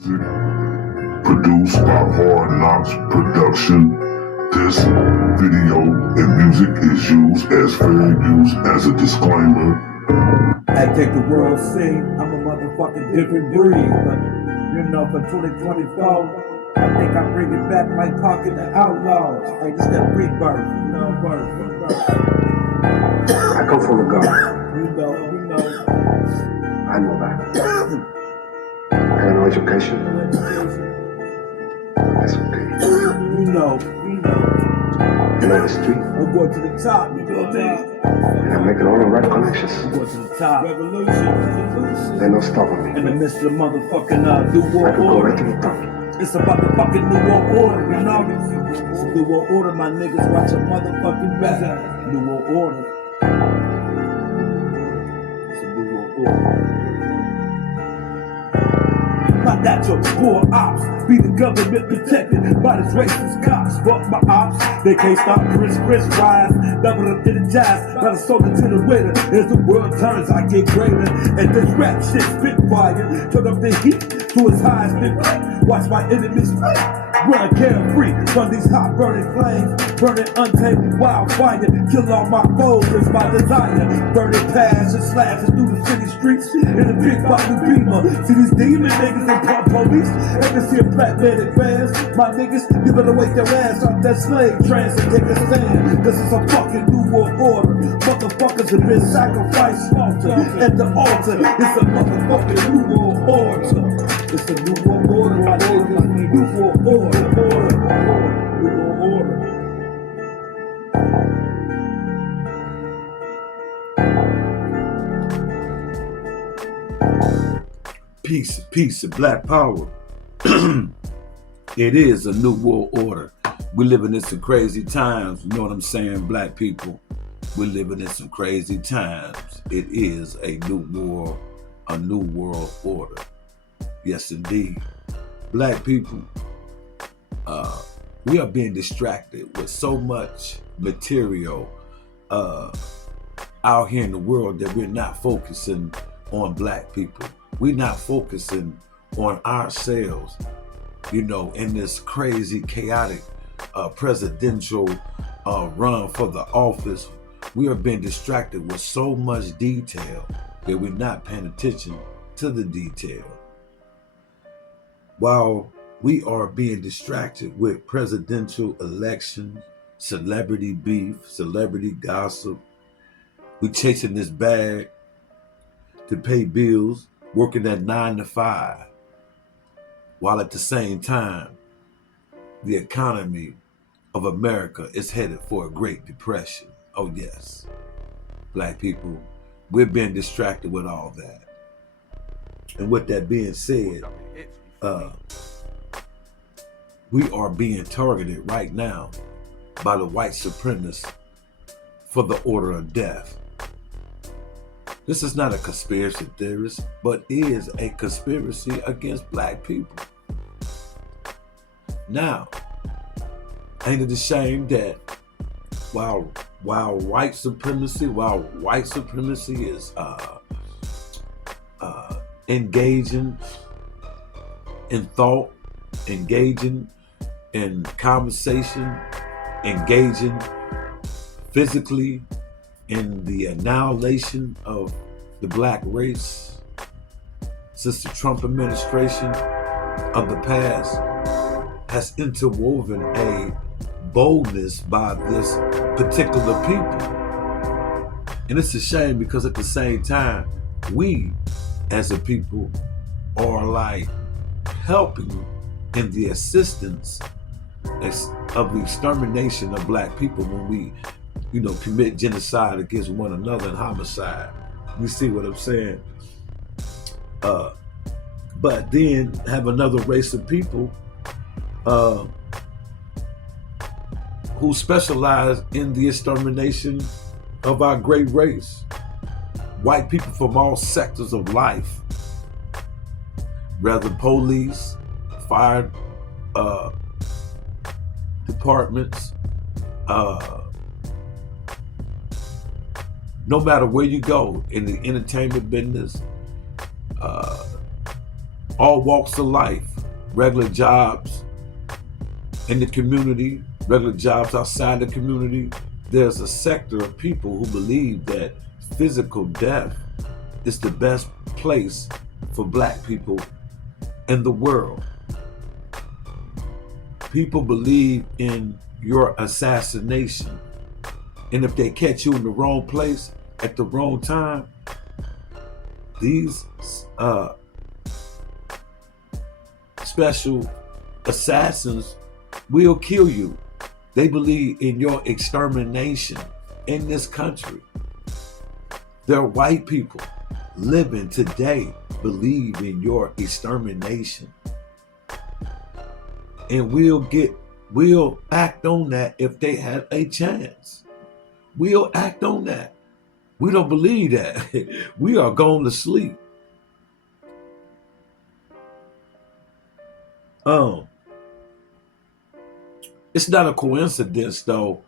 Produced by Hard Knocks Production. This video and music is used as fair use as a disclaimer. I take the world scene, I'm a motherfucking different breed, but you know, for 2024, I think I bring it back like Pocket the Outlaws. Hey, this that rebirth, you know, I come from a garden. you know. I know that. I got no education. That's okay. You know. You know the street. I'm going to the top, you know what I mean? And I'm making all the right connections. I'm going to the top. Revolution. There's no stopping me. In the midst of the motherfucking New I World can go right to Order. the top. It's about the fucking New World Order, you know? It's a New World Order, my niggas, watch your motherfucking back. New World Order. It's a New World Order. Not that your poor ops be the government protected by this racist cops. Fuck my ops, they can't stop Chris rise. Double up energized, by the soldier to the winner. As the world turns, I get greater. And this rap shit spit fire. Turn up the heat to its highest degree. Watch my enemies fight. Run carefree from these hot burning flames. Burning untamed wildfire. Kill all my foes is my desire. Burning past and slashes through the city streets. In a big body beamer. See these demon niggas and pump police. Ever see a black man advance? My niggas, you better wake your ass off that slave trans and take a stand. Cause it's a fucking New World Order. Motherfuckers have been sacrificed, slaughtered at the altar. It's a motherfucking New World Order. It's a New World Order, my niggas. New World Order. New World Order. Peace and black power. It is a New World Order. We're living in some crazy times. You know what I'm saying, black people? We're living in some crazy times. It is a new world order. Yes, indeed. Black people, we are being distracted with so much material out here in the world that we're not focusing on black people. We're not focusing on ourselves, you know, in this crazy, chaotic presidential run for the office. We are being distracted with so much detail that we're not paying attention to the detail. While we are being distracted with presidential elections, celebrity beef, celebrity gossip, we're chasing this bag to pay bills, working at 9 to 5, while at the same time, the economy of America is headed for a Great Depression. Oh yes, black people, we're being distracted with all that. And with that being said, we are being targeted right now by the white supremacists for the order of death. This is not a conspiracy theorist, but is a conspiracy against black people. Now, ain't it a shame that while white supremacy is engaging in thought, engaging in conversation, engaging physically in the annihilation of the black race since the Trump administration of the past has interwoven a boldness by this particular people. And it's a shame because at the same time, we as a people are like helping in the assistance of the extermination of black people when we, you know, commit genocide against one another and homicide. You see what I'm saying? But then have another race of people who specialize in the extermination of our great race. White people from all sectors of life, rather police, fire departments, no matter where you go in the entertainment business, all walks of life, regular jobs in the community, regular jobs outside the community. There's a sector of people who believe that physical death is the best place for black people in the world. People believe in your assassination. And if they catch you in the wrong place at the wrong time, these special assassins will kill you. They believe in your extermination in this country. There are white people living today believe in your extermination. And we'll act on that if they had a chance. We'll act on that. We don't believe that. We are going to sleep. It's not a coincidence, though,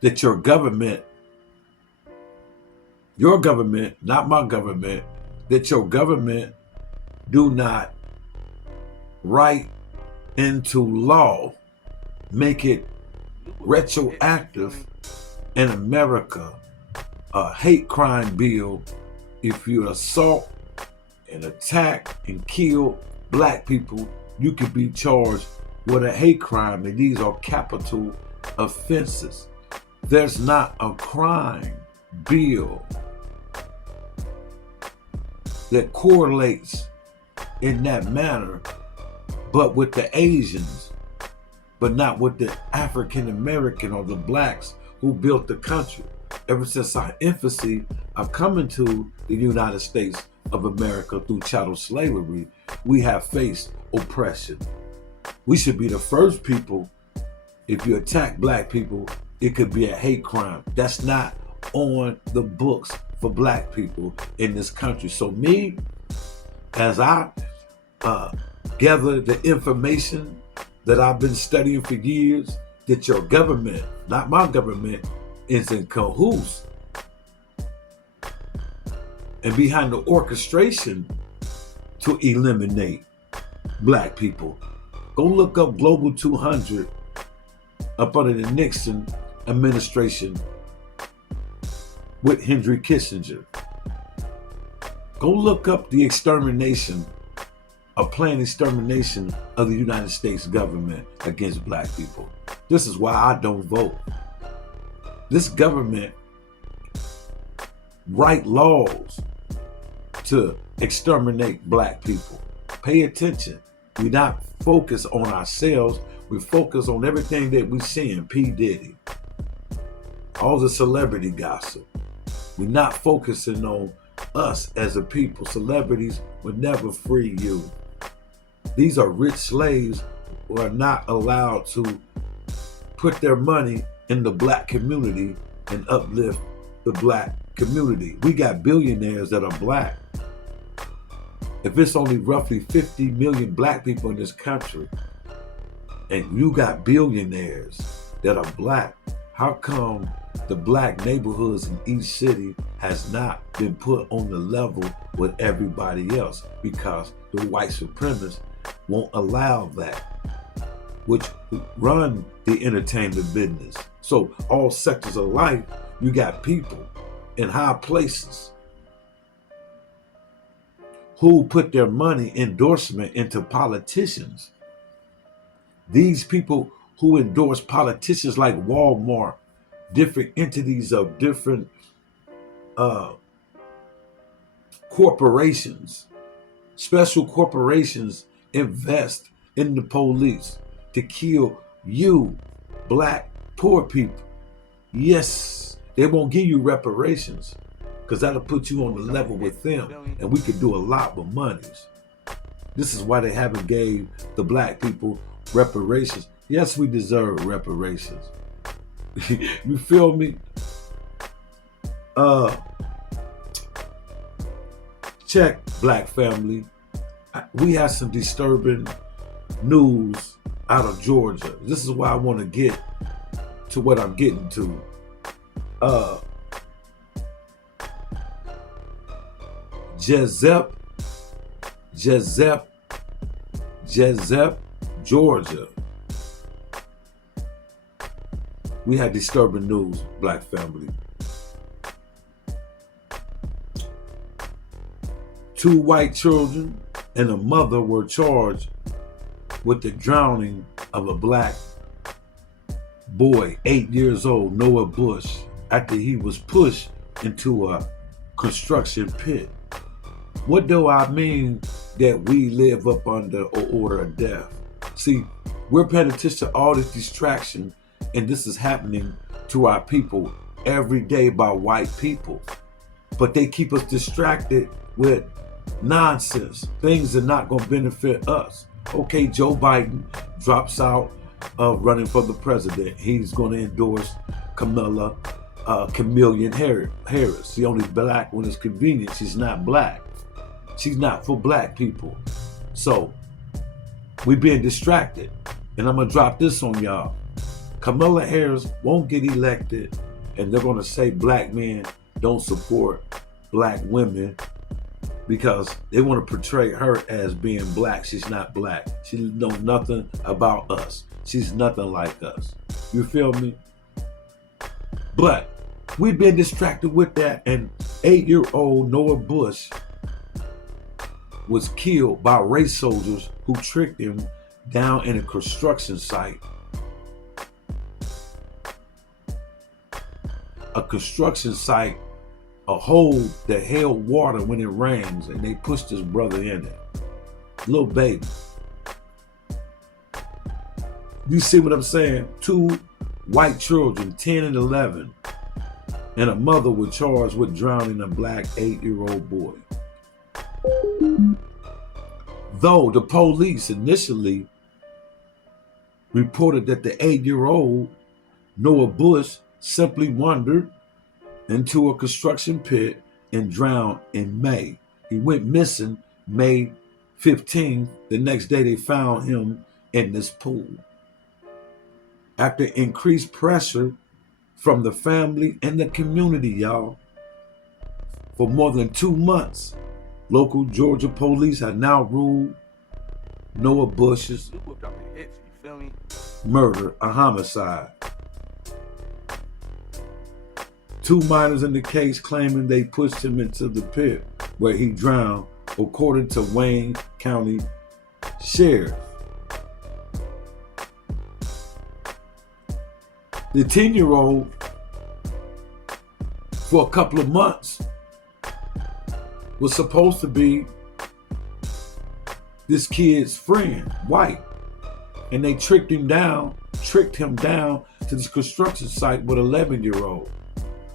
that your government, not my government, that your government do not write into law, make it retroactive in America, a hate crime bill. If you assault and attack and kill black people, you could be charged with a hate crime, and these are capital offenses. There's not a crime bill that correlates in that manner, but with the Asians, but not with the African American or the blacks who built the country. Ever since our infancy of coming to the United States of America through chattel slavery, we have faced oppression. We should be the first people. If you attack black people, it could be a hate crime. That's not on the books for black people in this country. So me, as I gather the information that I've been studying for years, that your government, not my government, is in cahoots and behind the orchestration to eliminate black people. Go look up Global 200 up under the Nixon administration with Henry Kissinger. Go look up the extermination, a planned extermination of the United States government against black people. This is why I don't vote. This government write laws to exterminate black people. Pay attention. We not focus on ourselves. We focus on everything that we seeing. P. Diddy, all the celebrity gossip. We're not focusing on us as a people. Celebrities would never free you. These are rich slaves who are not allowed to put their money in the black community and uplift the black community. We got billionaires that are black. If it's only roughly 50 million black people in this country, and you got billionaires that are black, how come the black neighborhoods in each city has not been put on the level with everybody else? Because the white supremacists won't allow that, which run the entertainment business. So all sectors of life, you got people in high places who put their money endorsement into politicians. These people who endorse politicians like Walmart, different entities of different corporations, special corporations invest in the police to kill you, black, poor people. Yes, they won't give you reparations because that'll put you on the level with them, and we could do a lot with monies. This is why they haven't gave the black people reparations. Yes, we deserve reparations. You feel me? Check, black family. We have some disturbing news out of Georgia. This is why I want to get to what I'm getting to. Jezep Jesup, Georgia. We had disturbing news, black family. 2 white children and a mother were charged with the drowning of a black boy, 8 years old, Noah Bush, after he was pushed into a construction pit. What do I mean that we live up under an order of death? See, we're paying attention to all this distraction, and this is happening to our people every day by white people. But they keep us distracted with nonsense, things that are not going to benefit us. Okay, Joe Biden drops out of running for the president. He's going to endorse Chameleon Harris. She only black when it's convenient. She's not black. She's not for black people. So we being distracted. And I'm going to drop this on y'all. Kamala Harris won't get elected, and they're going to say black men don't support black women because they want to portray her as being black. She's not black. She knows nothing about us. She's nothing like us. You feel me? But we've been distracted with that, and 8-year-old Noah Bush was killed by race soldiers who tricked him down in a construction site. A construction site, a hole that held water when it rains, and they pushed his brother in it. Little baby. You see what I'm saying? 2 white children, 10 and 11, and a mother were charged with drowning a black 8-year-old boy. Though the police initially reported that the 8-year-old Noah Bush simply wandered into a construction pit and drowned in May. He went missing May 15th. The next day they found him in this pool. After increased pressure from the family and the community, y'all, for more than 2 months, local Georgia police have now ruled Noah Bush's murder a homicide. 2 minors in the case claiming they pushed him into the pit where he drowned, according to Wayne County Sheriff. The 10-year-old, for a couple of months, was supposed to be this kid's friend, white. And they tricked him down to this construction site with an 11-year-old.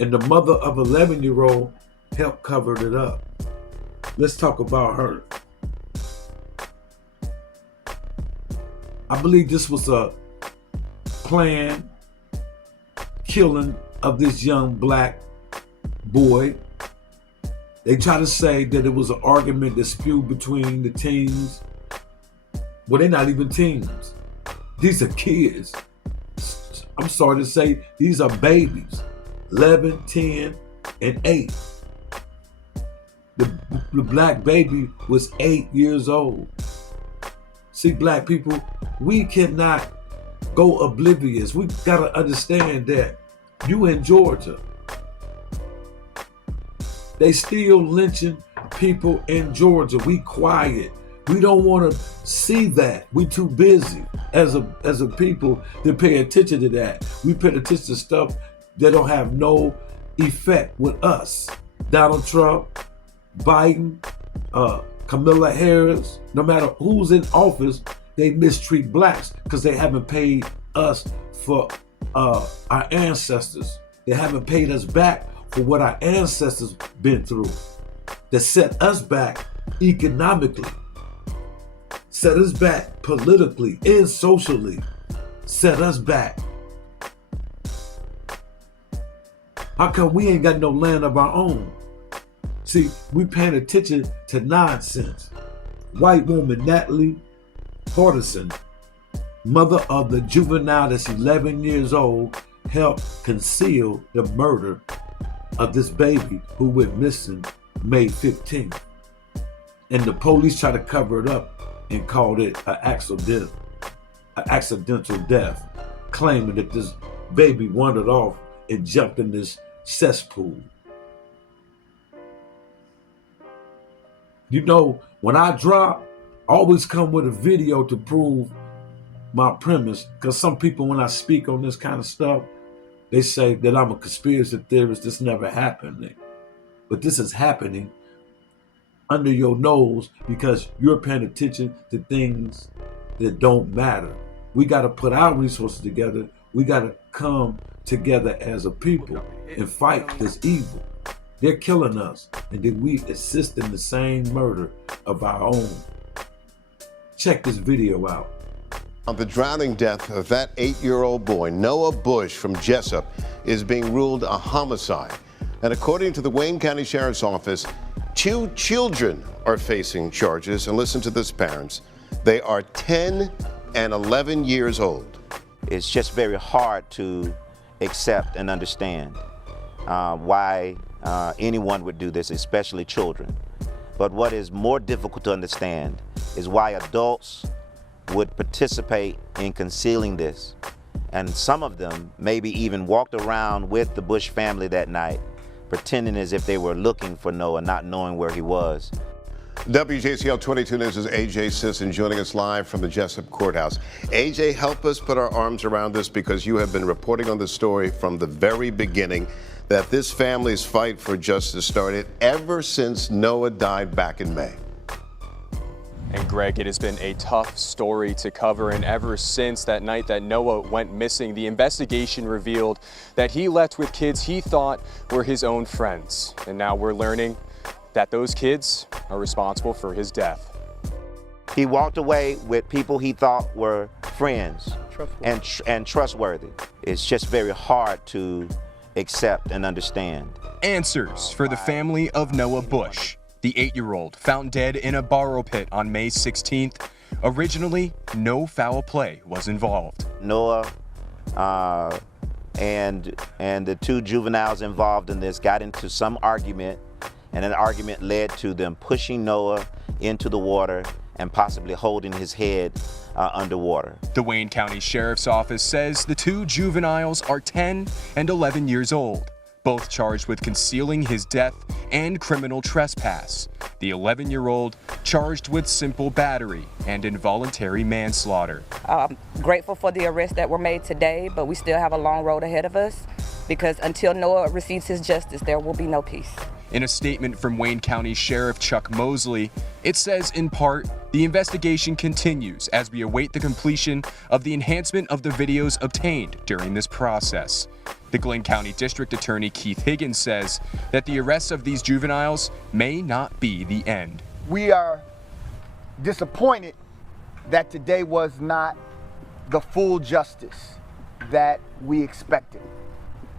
And the mother of 11-year-old helped cover it up. Let's talk about her. I believe this was a planned killing of this young black boy. They try to say that it was an argument dispute between the teens. Well, they're not even teens. These are kids. I'm sorry to say, these are babies. 11, 10, and 8. The black baby was 8 years old. See, black people, we cannot go oblivious. We gotta understand that you in Georgia, they still lynching people in Georgia. We quiet. We don't want to see that. We too busy as a people to pay attention to that. We pay attention to stuff that don't have no effect with us. Donald Trump, Biden, Kamala Harris, no matter who's in office, they mistreat blacks because they haven't paid us for our ancestors. They haven't paid us back for what our ancestors been through. That set us back economically, set us back politically and socially, set us back. How come we ain't got no land of our own? See, we paying attention to nonsense. White woman Natalie Hardison, mother of the juvenile that's 11 years old, helped conceal the murder of this baby who went missing May 15th. And the police try to cover it up and called it an accidental death, claiming that this baby wandered off and jumped in this cesspool. You know, when I drop, I always come with a video to prove my premise, because some people, when I speak on this kind of stuff, they say that I'm a conspiracy theorist. This never happened. But this is happening under your nose because you're paying attention to things that don't matter. We got to put our resources together. We got to come together as a people and fight this evil. They're killing us, and then we assist in the same murder of our own. Check this video out. The drowning death of that 8-year-old boy, Noah Bush from Jessup, is being ruled a homicide. And according to the Wayne County Sheriff's Office, 2 children are facing charges. And listen to this, parents. They are 10 and 11 years old. It's just very hard to accept and understand why anyone would do this, especially children. But what is more difficult to understand is why adults would participate in concealing this. And some of them maybe even walked around with the Bush family that night, pretending as if they were looking for Noah, not knowing where he was. WJCL 22 News' AJ Sisson joining us live from the Jessup Courthouse. AJ, help us put our arms around this, because you have been reporting on this story from the very beginning, that this family's fight for justice started ever since Noah died back in May. And Greg, it has been a tough story to cover, and ever since that night that Noah went missing, the investigation revealed that he left with kids he thought were his own friends. And now we're learning that those kids are responsible for his death. He walked away with people he thought were friends and trustworthy. It's just very hard to accept and understand. Answers for the family of Noah Bush, the 8-year-old found dead in a borrow pit on May 16th. Originally, no foul play was involved. Noah and the 2 juveniles involved in this got into some argument, and an argument led to them pushing Noah into the water and possibly holding his head underwater. The Wayne County Sheriff's Office says the 2 juveniles are 10 and 11 years old, both charged with concealing his death and criminal trespass. The 11-year-old charged with simple battery and involuntary manslaughter. Grateful for the arrests that were made today, but we still have a long road ahead of us, because until Noah receives his justice, there will be no peace. In a statement from Wayne County Sheriff Chuck Mosley, it says, in part, the investigation continues as we await the completion of the enhancement of the videos obtained during this process. The Glenn County District Attorney Keith Higgins says that the arrests of these juveniles may not be the end. We are disappointed that today was not the full justice that we expected.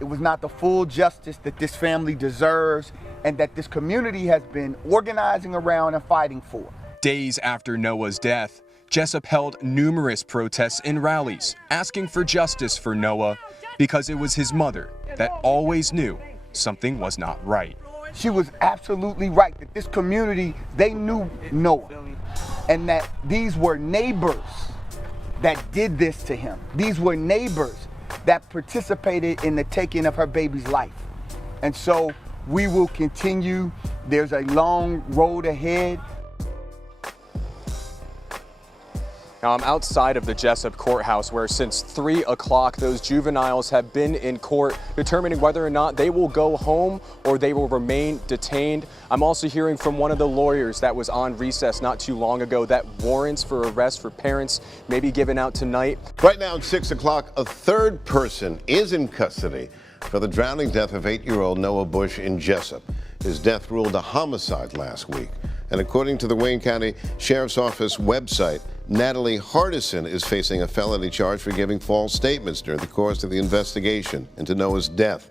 It was not the full justice that this family deserves and that this community has been organizing around and fighting for. Days after Noah's death, Jessup held numerous protests and rallies asking for justice for Noah, because it was his mother that always knew something was not right. She was absolutely right that this community, they knew Noah, and that these were neighbors that did this to him. These were neighbors that participated in the taking of her baby's life. And so we will continue. There's a long road ahead. Now, I'm outside of the Jessup courthouse, where since 3 o'clock those juveniles have been in court determining whether or not they will go home or they will remain detained. I'm also hearing from one of the lawyers that was on recess not too long ago that warrants for arrest for parents may be given out tonight. Right now at 6 o'clock, a 3rd person is in custody for the drowning death of 8-year-old Noah Bush in Jessup. His death ruled a homicide last week. And according to the Wayne County Sheriff's Office website, Natalie Hardison is facing a felony charge for giving false statements during the course of the investigation into Noah's death.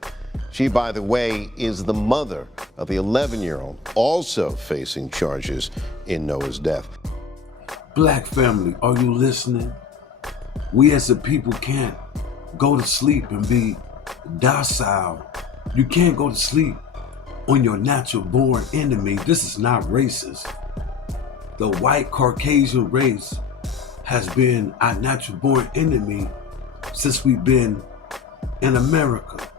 She, by the way, is the mother of the 11-year-old, also facing charges in Noah's death. Black family, are you listening? We as a people can't go to sleep and be docile. You can't go to sleep on your natural born enemy. This is not racist. the white Caucasian race has been our natural born enemy since we've been in America.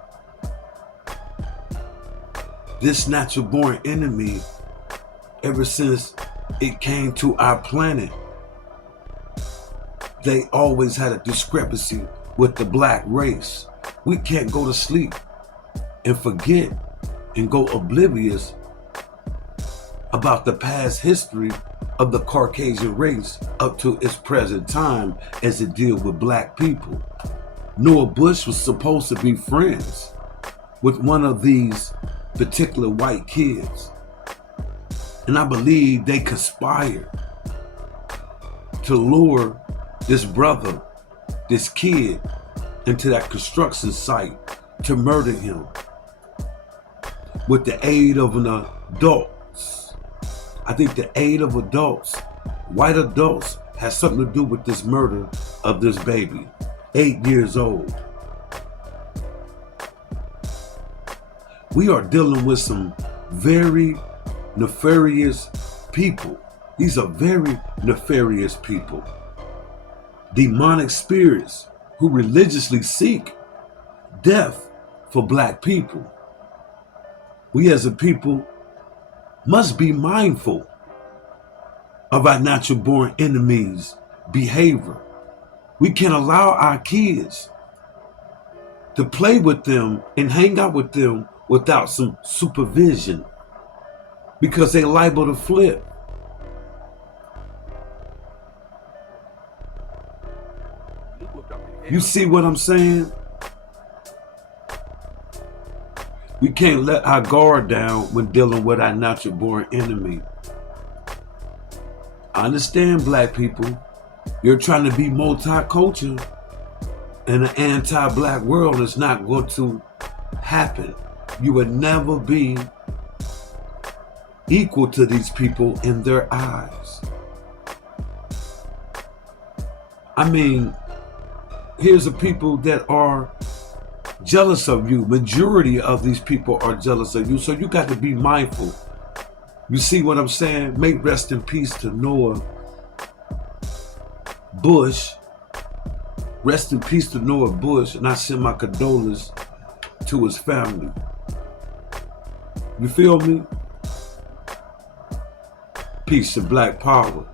This natural born enemy, ever since it came to our planet, they always had a discrepancy with the black race. We can't go to sleep and forget and go oblivious about the past history of the Caucasian race up to its present time as it deals with black people. Noah Bush was supposed to be friends with one of these particular white kids. And I believe they conspired to lure this brother, this kid, into that construction site to murder him with the aid of an adult. I think the aid of adults, white adults, has something to do with this murder of this baby, 8 years old. We are dealing with some very nefarious people. These are very nefarious people. Demonic spirits who religiously seek death for black people. We as a people must be mindful of our natural born enemies' behavior. We can't allow our kids to play with them and hang out with them without some supervision, because they're liable to flip. You see what I'm saying? We can't let our guard down when dealing with our natural born enemy. I understand, black people, you're trying to be multicultural in an anti-black world. It's not going to happen. You would never be equal to these people in their eyes. I mean, here's the people that are jealous of you. Majority of these people are jealous of you, so you got to be mindful. You see what I'm saying? May rest in peace to Noah Bush. Rest in peace to Noah Bush, and I send my condolences to his family. You feel me? Peace to Black Power.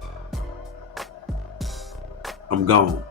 I'm gone.